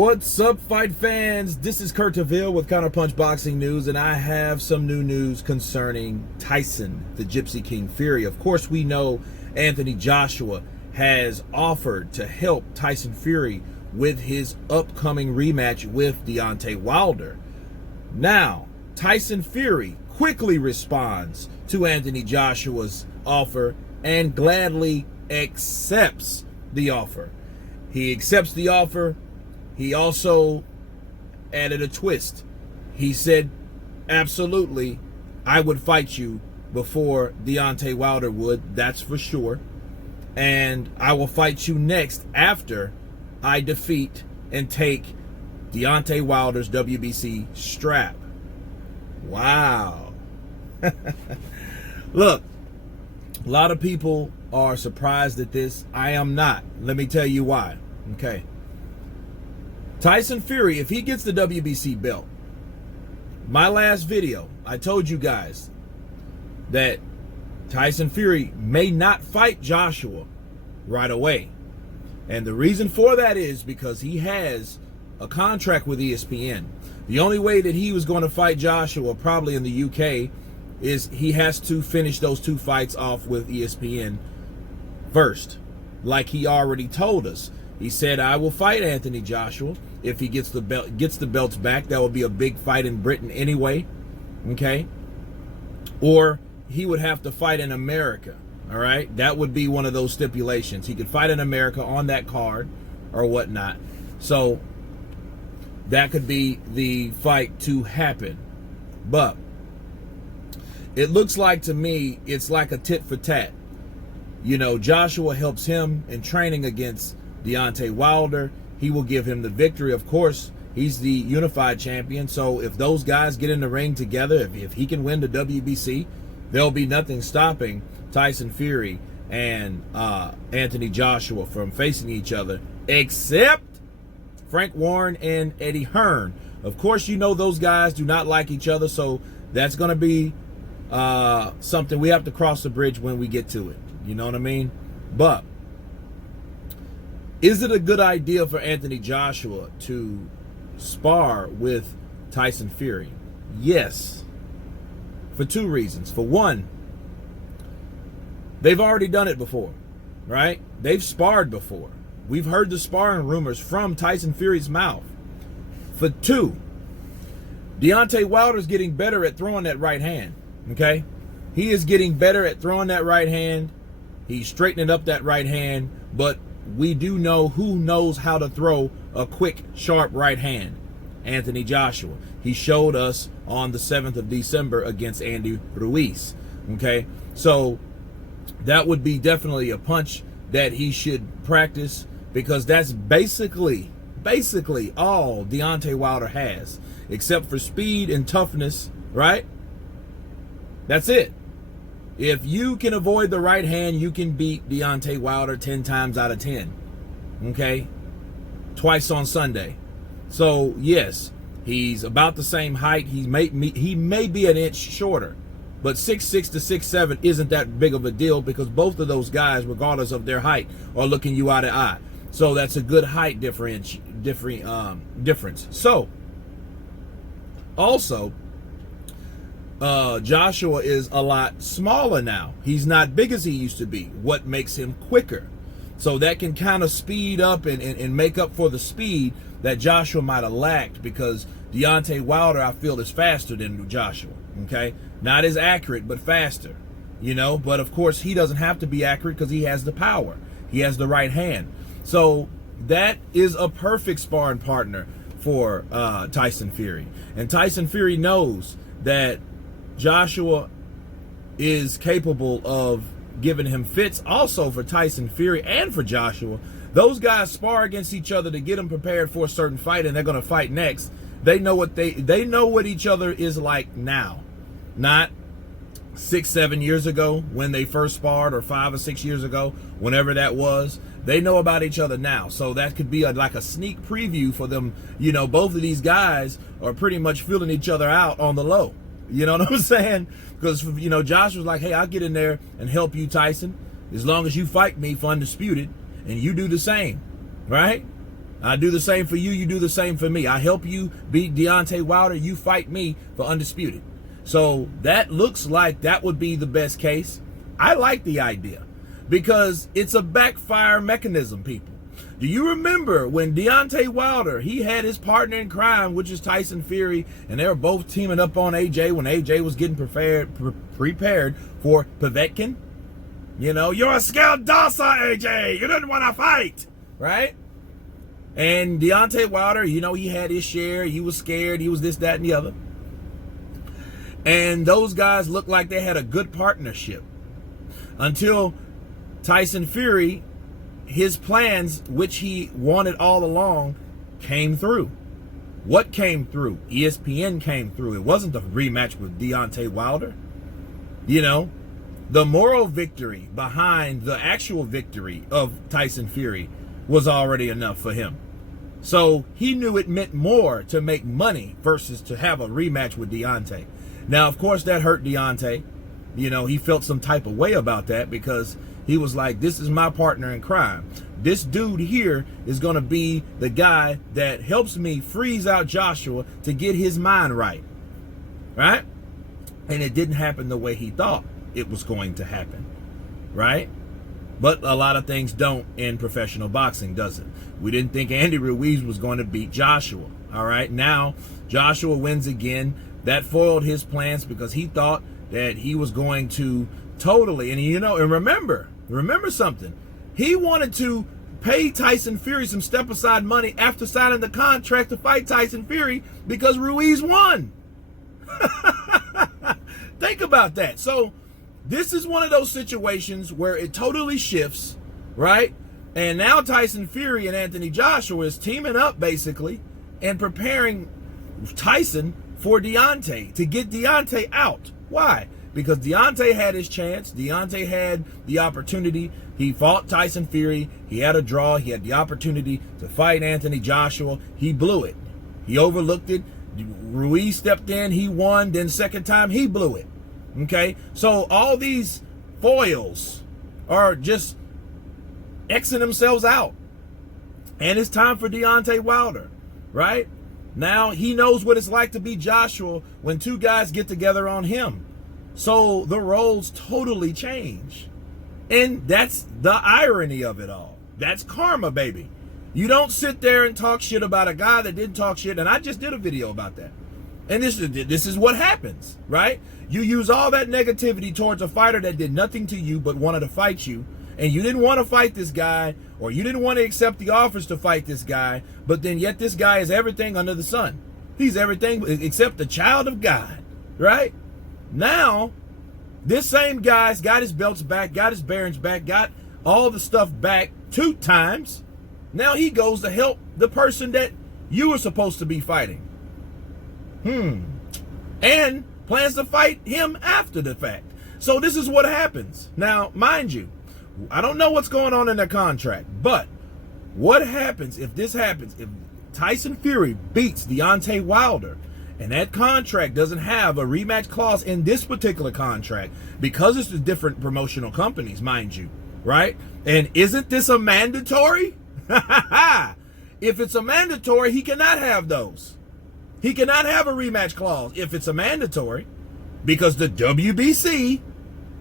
What's up, fight fans? This is Kurt Taville with Counterpunch Boxing News, and I have some new news concerning Tyson, the Gypsy King Fury. Of course, we know Anthony Joshua has offered to help Tyson Fury with his upcoming rematch with Deontay Wilder. Now, Tyson Fury quickly responds to Anthony Joshua's offer and gladly accepts the offer. He accepts the offer. He also added a twist. He said, absolutely, I would fight you before Deontay Wilder would, that's for sure. And I will fight you next after I defeat and take Deontay Wilder's WBC strap. Wow. Look, a lot of people are surprised at this. I am not. Let me tell you why. Okay. Tyson Fury, if he gets the WBC belt, my last video, I told you guys that Tyson Fury may not fight Joshua right away. And the reason for that is because he has a contract with ESPN. The only way that he was going to fight Joshua, probably in the UK, is he has to finish those two fights off with ESPN first, like he already told us. He said, I will fight Anthony Joshua if he gets the belts back. That would be a big fight in Britain anyway, okay? Or he would have to fight in America, all right? That would be one of those stipulations. He could fight in America on that card or whatnot. So that could be the fight to happen. But it looks like to me, it's like a tit for tat. You know, Joshua helps him in training against Deontay Wilder. He will give him the victory. Of course, he's the unified champion. So if those guys get in the ring together, if he can win the WBC, there'll be nothing stopping Tyson Fury and Anthony Joshua from facing each other, except Frank Warren and Eddie Hearn. Of course, you know those guys do not like each other, so that's going to be something we have to cross the bridge when we get to it. You know what I mean? But is it a good idea for Anthony Joshua to spar with Tyson Fury? Yes, for two reasons. For one, they've already done it before, right? They've sparred before. We've heard the sparring rumors from Tyson Fury's mouth. For two, Deontay Wilder's getting better at throwing that right hand, okay? He is getting better at throwing that right hand. He's straightening up that right hand, but we do know who knows how to throw a quick, sharp right hand. Anthony Joshua. He showed us on the 7th of December against Andy Ruiz. Okay, so that would be definitely a punch that he should practice, because that's basically all Deontay Wilder has, except for speed and toughness, right? That's it. If you can avoid the right hand, you can beat Deontay Wilder 10 times out of 10. Okay? Twice on Sunday. So, yes, he's about the same height. He may be an inch shorter. But 6'6" to 6'7" isn't that big of a deal, because both of those guys, regardless of their height, are looking you eye to eye. So that's a good height difference. So, also, Joshua is a lot smaller now. He's not big as he used to be. What makes him quicker? So that can kind of speed up and make up for the speed that Joshua might have lacked, because Deontay Wilder, I feel, is faster than Joshua. Okay? Not as accurate, but faster. You know? But of course, he doesn't have to be accurate because he has the power. He has the right hand. So that is a perfect sparring partner for Tyson Fury. And Tyson Fury knows that Joshua is capable of giving him fits. Also for Tyson Fury and for Joshua, those guys spar against each other to get them prepared for a certain fight, and they're going to fight next. They know what they know what each other is like now, not 6-7 years ago when they first sparred, or 5 or 6 years ago, whenever that was. They know about each other now, so that could be like a sneak preview for them. You know, both of these guys are pretty much feeling each other out on the low. You know what I'm saying? Because, you know, Josh was like, hey, I'll get in there and help you, Tyson, as long as you fight me for undisputed and you do the same, right? I do the same for you. You do the same for me. I help you beat Deontay Wilder. You fight me for undisputed. So that looks like that would be the best case. I like the idea because it's a backfire mechanism, people. Do you remember when Deontay Wilder, he had his partner in crime, which is Tyson Fury, and they were both teaming up on AJ when AJ was getting prepared for Povetkin? You know, you're a scared dasa, AJ. You didn't want to fight, right? And Deontay Wilder, you know, he had his share. He was scared. He was this, that, and the other. And those guys looked like they had a good partnership until Tyson Fury, his plans, which he wanted all along, came through. What came through? ESPN came through. It wasn't the rematch with Deontay Wilder. You know, the moral victory behind the actual victory of Tyson Fury was already enough for him. So he knew it meant more to make money versus to have a rematch with Deontay. Now, of course, that hurt Deontay. You know, he felt some type of way about that because he was like, this is my partner in crime. This dude here is going to be the guy that helps me freeze out Joshua to get his mind right. Right? And it didn't happen the way he thought it was going to happen. Right? But a lot of things don't in professional boxing, does it? We didn't think Andy Ruiz was going to beat Joshua. All right? Now, Joshua wins again. That foiled his plans because he thought that he was going to totally, and you know, and remember something. He wanted to pay Tyson Fury some step aside money after signing the contract to fight Tyson Fury because Ruiz won. Think about that. So this is one of those situations where it totally shifts, right? And now Tyson Fury and Anthony Joshua is teaming up basically and preparing Tyson for Deontay, to get Deontay out. Why? Because Deontay had his chance. Deontay had the opportunity. He fought Tyson Fury. He had a draw. He had the opportunity to fight Anthony Joshua. He blew it. He overlooked it. Ruiz stepped in. He won. Then second time, he blew it. Okay? So all these foils are just Xing themselves out. And it's time for Deontay Wilder, right? Now he knows what it's like to be Joshua when two guys get together on him. So the roles totally change. And that's the irony of it all. That's karma, baby. You don't sit there and talk shit about a guy that didn't talk shit. And I just did a video about that. And this is what happens, right? You use all that negativity towards a fighter that did nothing to you but wanted to fight you. And you didn't want to fight this guy, or you didn't want to accept the offers to fight this guy, but then yet this guy is everything under the sun. He's everything except the child of God, right? Now, this same guy's got his belts back, got his bearings back, got all the stuff back 2 times. Now he goes to help the person that you were supposed to be fighting. And plans to fight him after the fact. So this is what happens. Now, mind you, I don't know what's going on in their contract, but what happens if this happens? If Tyson Fury beats Deontay Wilder and that contract doesn't have a rematch clause in this particular contract because it's the different promotional companies, mind you, right? And isn't this a mandatory? If it's a mandatory, he cannot have those. He cannot have a rematch clause if it's a mandatory because the WBC,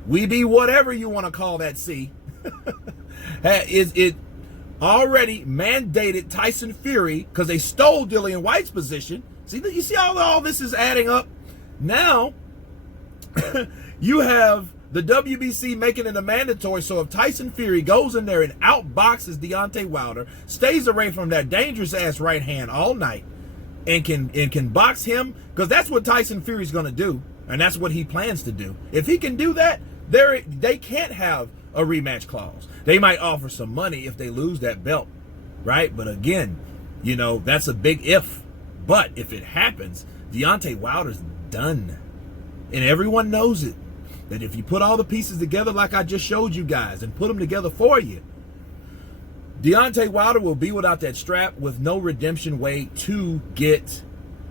we be whatever you want to call that C, is it already mandated Tyson Fury because they stole Dillian White's position. See, you see all this is adding up. Now you have the WBC making it a mandatory. So if Tyson Fury goes in there and outboxes Deontay Wilder, stays away from that dangerous ass right hand all night, and can box him, because that's what Tyson Fury's going to do, and that's what he plans to do. If he can do that, they can't have a rematch clause. They might offer some money if they lose that belt, right? But again, you know, that's a big if. But if it happens, Deontay Wilder's done. And everyone knows it. That if you put all the pieces together like I just showed you guys and put them together for you, Deontay Wilder will be without that strap with no redemption way to get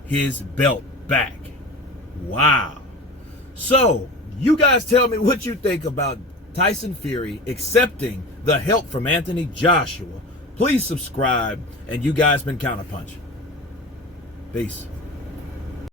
his belt back. Wow. So, you guys tell me what you think about Tyson Fury accepting the help from Anthony Joshua Please subscribe. And you guys been Counterpunch. Peace.